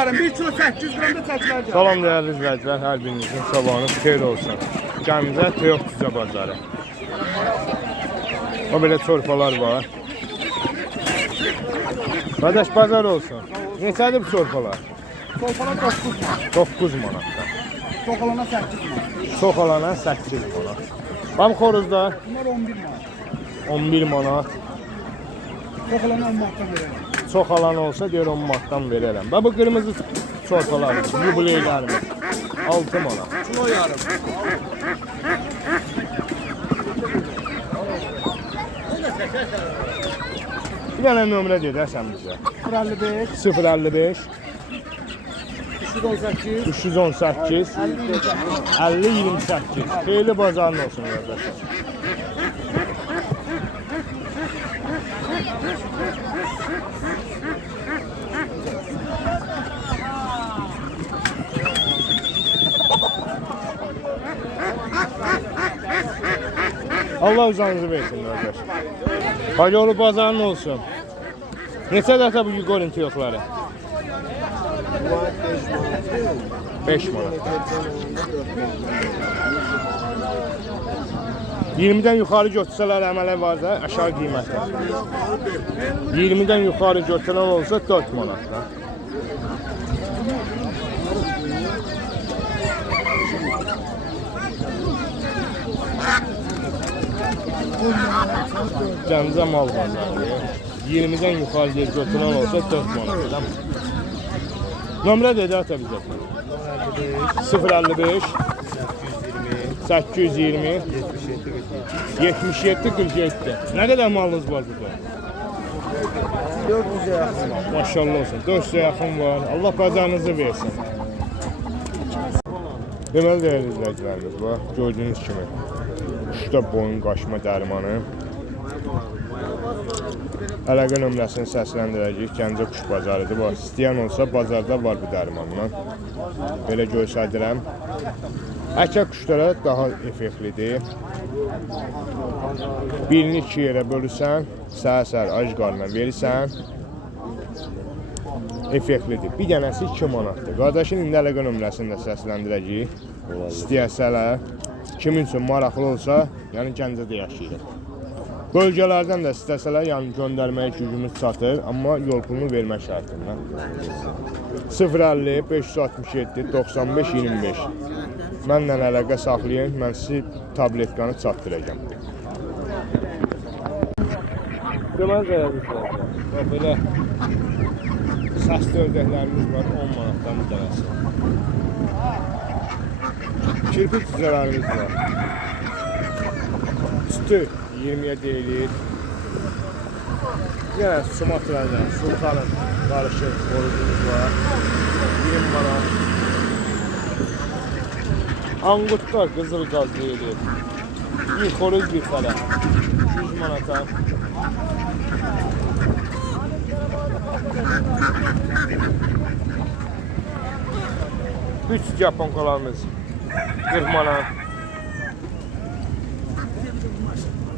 yarım, 1 kilo 800 gram da çəkilərəcək. Salam değerli izleyiciler, her birinizin sabahınız xeyir olsun. Gəmizə Toyuq Cüzə bazarı. O belə çorpalar var. Qardaş bazar olsun. Neçədir bu çorpalar? Çorpalar 9 manat. 9 manatdan. Çox olana 8 manat. Çox alana 8 manat. Bam xoruzda Bunlar 11 manat. 11 manat. Çox olana 10 manatdan verərəm. Çox alan olsa deyir 10 manatdan verərəm. Bax bu qırmızı çorpalar, yubileylərimiz 6 manat. Kilo yarım. Bir dənə nömrə dedərsən bizə. 055, 055 318, 318 50 28. Xeyirli bazarın olsun qardaşlar. Allah uzanızı versin kardeş. Hayırlı bazarın olsun. Neçə dəfə bu görüntü yoxları? 5 manat. 20'den yukarı götürsələr əmələ var da aşağı qiymətə. 20'den yukarı götürən olsa 4 manatda. Gəncə mal bazarı. 20'den yukarı götürən olsa 4 manatda. Nömrə dedi ata bizə. 055 820 77 47. Nə qədər malınız var burada? 400'e yaxın var. Maşallah olsun. 400'e yaxın var. Allah bazarınızı versin. Deməli değerli izləyicilərimiz var. Gördüyünüz kimi uçda boyun qaşma dərmanı. Əlaqə nömrəsini səsləndirəcəyik. Gəncə Quş bazarıdır. Bax, istəyən olsa bazarda var bu dərmandan. Belə göstərirəm. Əkə quşlara daha effektlidir. Birini 2 yerə bölürsən, səhər-səhər ac qarnına verirsən, effektlidir. Bir dənəsi 2 manatdır. Qardaşın indi əlaqə nömrəsini də səsləndirəcəyik. İstəyəsələr, kimin üçün maraqlı olsa, yəni Gəncədə yaşayır. Bölgələrdən də istəsələr, yəni göndərməyə gücümüz çatır, amma yol pulunu vermək şərtindən. 050 567 95 25. Mənlə əlaqə saxlayın, mən sizi tabletkanı çatdıracağım. Deməli dəyərli, belə səsli ördəklərimiz var, 10 manatdan bir dənəsi. Kirpi cüzələrimiz var. Sütü 20'ye deyilir. Yenə Sumatra'dan, Sultanın qarışıq xoruzumuz var. 20 manat. Anqutlar qızıl qaz deyilir. Bir xoruz bir fələ. 100 manata. Üç yaponkalarımız 40 manat.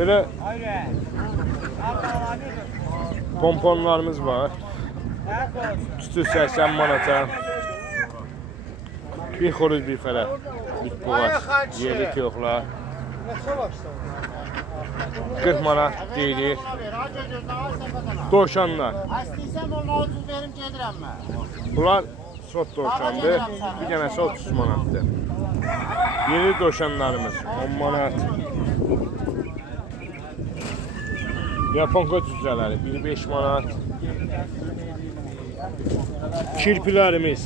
Böyle pomponlarımız var. Tütü 80 manata. Bir xoruz bir fələ. Bir boğaz. Yerli toyuqlar. 40 manat deyilir. Dovşanlar. İstəsəm onu 30 verim gedirəm mən. Bunlar sot dovşandır. Bir dənəsi 30 manatdır. Yerli dovşanlarımız 10 manat. Yaponka cüzələri 1-5 manat. Kirpilərimiz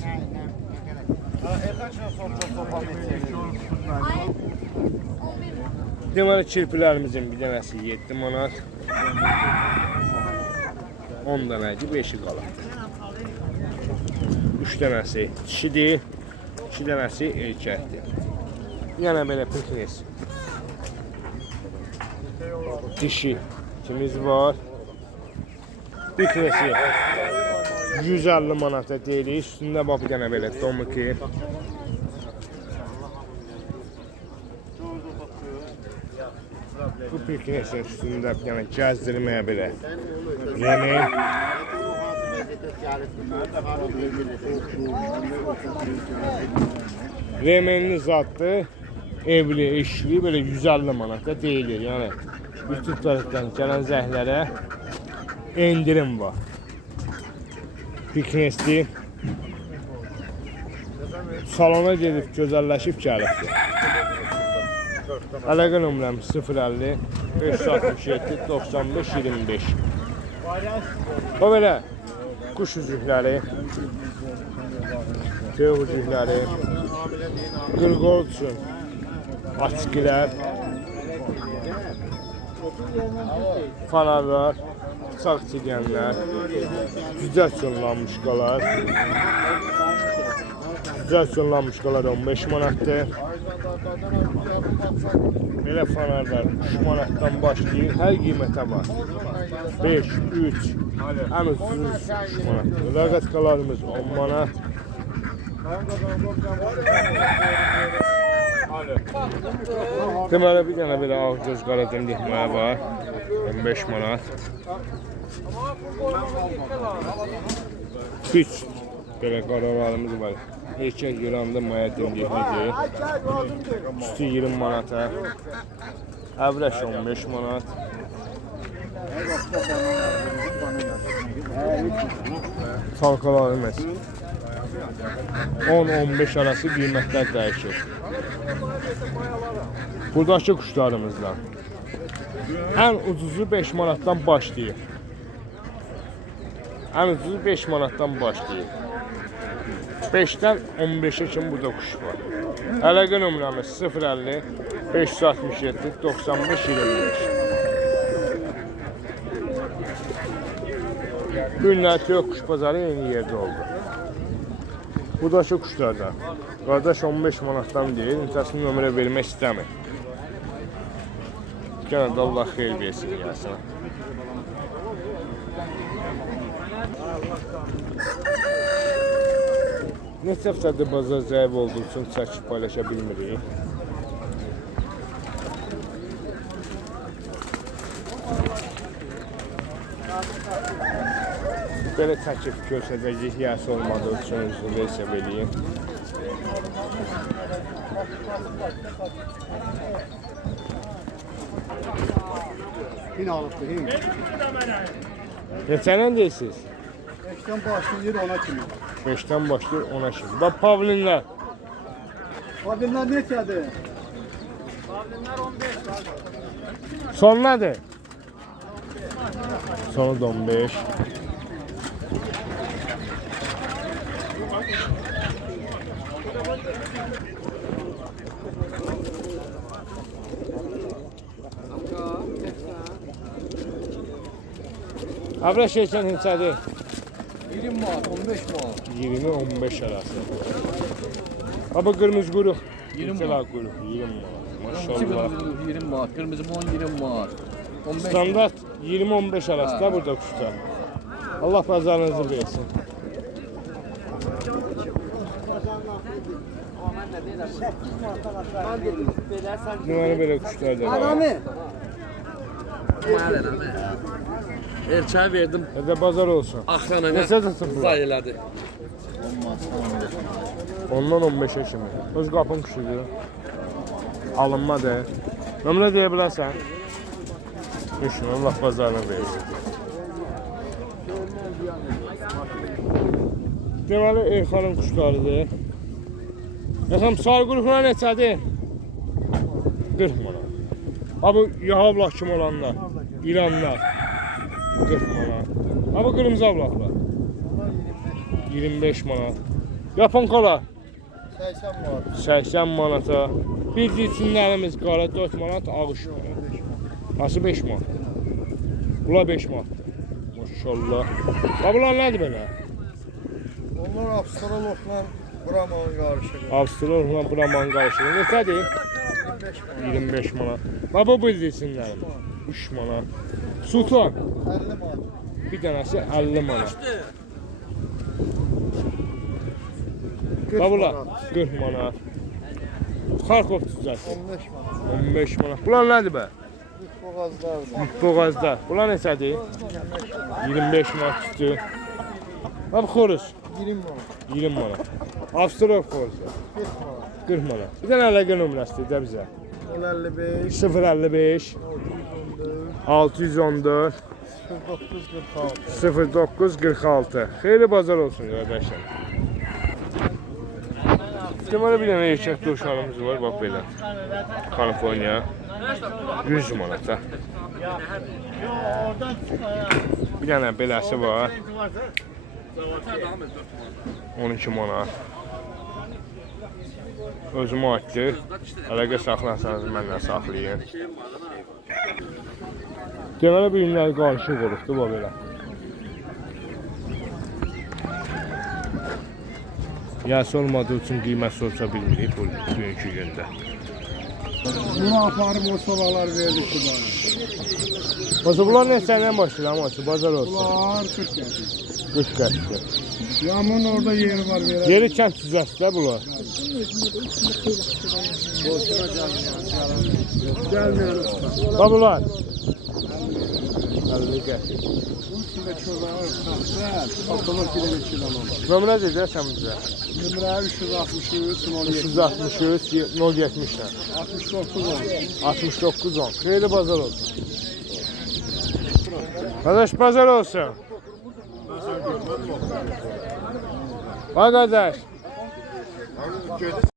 deməli kirpilərimizin bir dənəsi 7 manat. 10 dənədir, 5-i qalır. 3 dənəsi dişidir, 2 dənəsi erkəkdir. Yəni belə piknis. Dişi ikimiz var. Bir kinesi 150 manata deyilir. Üstündə bax bir dənə belə domuki. Bu piknisin üstündə bir dənə gəzdirməyə belə. Yeni Remenli zatdır. Evli, eşli böyle 150 manata deyilir. Yani bütün taraftan gelen zəhlərə indirim var. Piknesli salona gedib gözəlləşib gəlibdir. Əlaqə nömrəm 050 567 95 25. O belə kuş üzükləri, tövb üzükləri, qırqol üçün açıqlar, fanarlar, bıçaq çəkənlər, cücə üçün lamuşqalar, 15 manatdır. Belə fanarlar 3 manatdan başlayır, hər qiymətə var. 5, 3, ən ucuz 3 manatdır. Laqatqalarımız 10 manat. Deməli bir dənə belə ağ göz qaracan dihməyə var. 15 manat. 3 belə qaralarımız var. Erkək yılandı maya döndüyümüzdür. Üstü 20 manata. Əvrəş 15 manat. Salqalarımız 10-15 arası qiymətlər dəyişir. Buradakı quşlarımızdan ən ucuzu 5 manatdan başlayır. Ən ucuzu 5 manatdan başlayır. 5'dən 15'e kimi burada kuş var. Əlaqə nömrəmiz 050 567 95 25. Günlər Tök kuş pazarı yeni yerdə oldu. Buradakı kuşlardan qardaş 15 manatdan deyil, imtasını nömrə vermək istəmir. Gənə də Allah xeyir versin gəlsin. Neçə həftədir bazar zəif olduğu üçün çəkib paylaşa bilmirik. Belə çəkib göstərəcək yəsi olmadığı üçün üzrü hesab edeyim. Yine alıptı. Neçədən deyirsiniz? 5'ten başlayır 10'a kimi. 5'ten başlayır 10'a şimdi. Bak pavlinler. Pavlinler neçədir? Son nedir? Sonu da 15. Abla şeysen hesabı 20 manat, 15 manat. 20-15 arası. Baba kırmızı kuyruk. 20 manat. Kuyruk 20 manat. İki Maşallah. kırmızı 20 manat, kırmızı mon 20 manat. 15 Standart 20-15 arası da burada kuşlar. Allah pazarınızı versin. Bunları böyle kuşlar da var. Erçəyə verdim, Ya da pazar olsun. axrana Neçə tutsun bu? zay elədi. Ondan 15'e kimi. Öz qapın kuşudur. Alınmadı. Nömrə deyə bilərsən? Düşün, Allah pazarına versin. Deməli, Elxanın kuşlarıdır. Elxan, sarı quruklar neçədir? 40 manat. Ha bu yahavlaq kim olanlar? İranlar. 40 manat. Ha bu qırmızı avlaqlar? 25 manat. Yaponkalar? 80 manat. 80 manata. Bildiçinlərimiz qara 4 manat, ağış manat. Hası 5 manat. Bunlar 5 manat. Maşallah. Ha bunlar nədir belə? Onlar Avstralokla Brahman qarışır. Avstraliyla Brahman qarışır. Neçədir? 25 manat. Ha bu bildiçinlərim. 3 manat. Sultan. 50 manat. Bir dənəsi 50 manat. Ha bunlar 40 manat. Xarkov tüccarı 15 manat. 15 manat. Bunlar nədir bə? Boğazlardır. Boğazda. Bunlar neçədir? 25 manat üstü. Abi xoruz 20 manat. 20 manat. Avstraliyaq xoruzu 40 manat. 40 manat. Bir dənə əlaqə nömrəsi də bizə. 55 055 614 0946. 0946. Xeyirli bazar olsun qardaşlar. Deməli bir dənə erkək dovşanımız var, bax belə. Kaliforniya 100 manata. Bir dənə beləsi var. 12 manat. Özümə aiddir. Əlaqə saxlarsanız məndən saxlayın. Deməli bu günlər qarışıq olubdur, bax belə. Yası olmadığı üçün qiymət soruşa bilmirik bu bugünkü gündə. Bunu aparıb o sobalar verdik ki bana. Olsa bunlar neçədən başlayır ama bazar olsun. Bunlar 40 gəlir. 40 qəşdir. Yağmurun orada yeri var verək. Yeri kənd cüzəsi də bunlar. Gəlməyən usta. Bax bunlar. 50 qəşdir. Bu üstündə çölər, saxlar, satılır bir dənə 2 dənə olur. Nömrə deyəcəksən bizə. Nömrə 363 363 070 69 10. 69 10. Xeyirli bazar olsun. Qardaş bazar olsun. Bax qardaş.